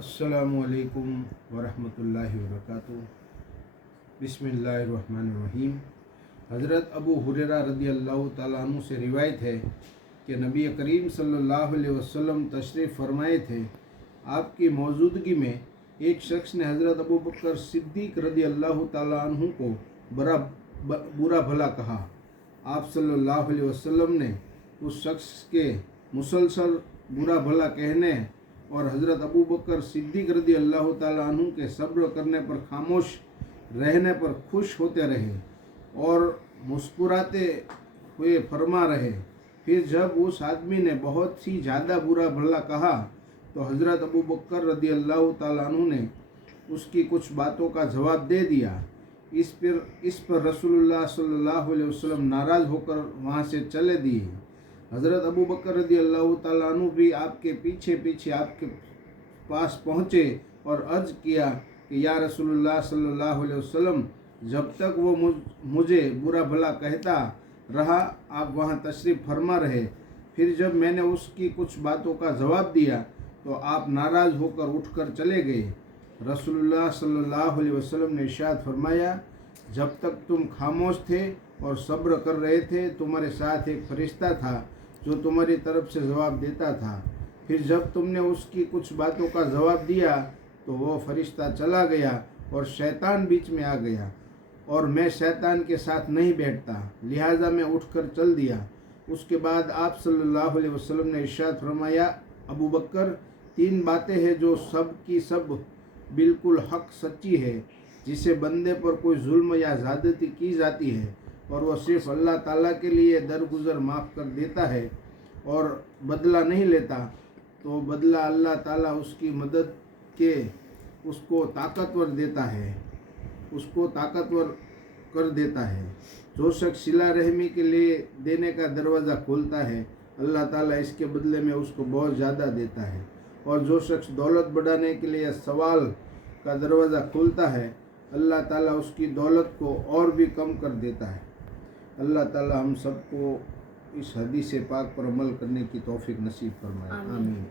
अस्सलामुअलैकुम वरहमतुल्लाहि वबरकातुहू। बिस्मिल्लाहिर्रहमानिर्रहीम। हज़रत अबू हुरैरा रदियल्लाहु ताला अन्हु से रिवायत है कि नबी करीम सल्लल्लाहु अलैहि वसल्लम तशरीफ़ फरमाए थे। आपकी मौजूदगी में एक शख्स ने हज़रत अबू बकर सिद्दीक़ रदियल्लाहु ताला अन्हु को बुरा भला कहा। आप सल्लल्लाहु अलैहि वसल्लम ने उस शख्स के मुसलसल बुरा भला कहने और हज़रत अबू बकर सिद्दीक़ रदियल्लाहु ताला अन्हु के सब्र करने पर खामोश रहने पर खुश होते रहे और मुस्कुराते हुए फरमा रहे। फिर जब उस आदमी ने बहुत ही ज़्यादा बुरा भला कहा तो हज़रत अबू बकर रदियल्लाहु ताला अन्हु ने उसकी कुछ बातों का जवाब दे दिया। इस पर रसूलुल्लाह सल्लल्लाहु अलैहि वसल्लम नाराज़ होकर वहाँ से चले दिए। हज़रत अबू बकर रदियल्लाहु ताला अन्हु भी आपके पीछे पीछे आपके पास पहुँचे और अर्ज़ किया कि या रसूलुल्लाह सल्लल्लाहु अलैहि वसल्लम, जब तक वो मुझे बुरा भला कहता रहा आप वहाँ तशरीफ़ फरमा रहे। फिर जब मैंने उसकी कुछ बातों का जवाब दिया तो आप नाराज़ होकर उठकर चले गए। रसूलुल्लाह सल्लल्लाहु अलैहि वसल्लम ने इरशाद फरमाया, जब तक तुम खामोश थे और सब्र कर रहे थे तुम्हारे साथ एक फरिश्ता था जो तुम्हारी तरफ से जवाब देता था। फिर जब तुमने उसकी कुछ बातों का जवाब दिया तो वो फरिश्ता चला गया और शैतान बीच में आ गया और मैं शैतान के साथ नहीं बैठता, लिहाजा मैं उठकर चल दिया। उसके बाद आप सल्लल्लाहु अलैहि वसल्लम ने इरशाद फरमाया, अबू बकर, 3 बातें हैं जो सब की सब बिल्कुल हक सच्ची है। जिसे बंदे पर कोई जुल्म या ज़्यादती की जाती है और वह सिर्फ अल्लाह ताला के लिए दरगुजर माफ़ कर देता है और बदला नहीं लेता, तो बदला अल्लाह ताला उसकी मदद के उसको ताकतवर कर देता है। जो शख्स सिला रहमी के लिए देने का दरवाज़ा खोलता है अल्लाह ताला इसके बदले में उसको बहुत ज़्यादा देता है, और जो शख्स दौलत बढ़ाने के लिए सवाल का दरवाज़ा खोलता है अल्लाह ताला उसकी दौलत को और भी कम कर देता है। अल्लाह ताला हम सबको इस हदीस पाक पर अमल करने की तौफीक नसीब फरमाए। आमीन।